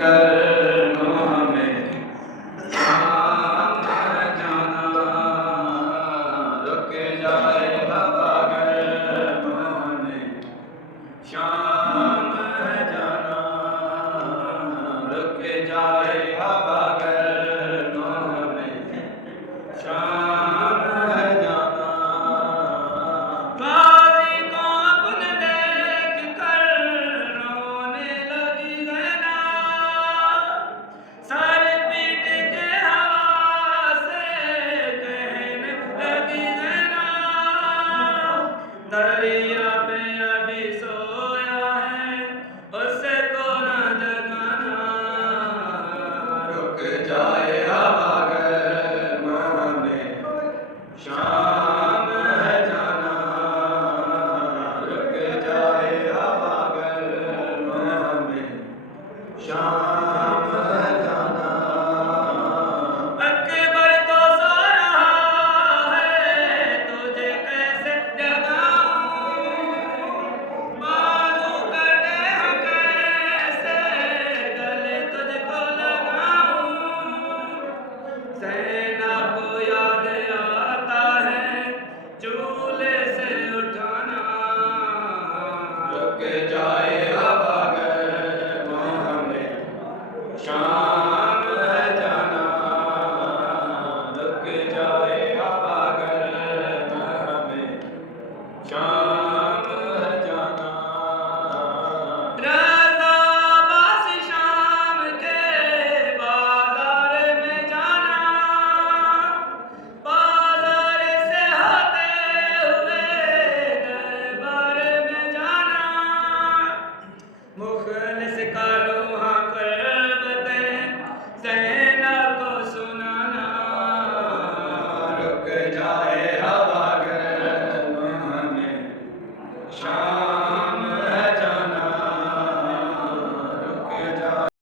कर हमें शाम जाना रुक जाए हवा गर हमें शाम जाना रुक जाए हवा गर हमें शाम जाना गाजी को अपने देख कर रोने लगी है ना सर पीट के हवा से कहने लगी है ना दरिया पे अभी सोया है उसे को न जगाना रुक जाए हवा गर हमें शाम है जाना रुक जाए हवा गर हमें शाम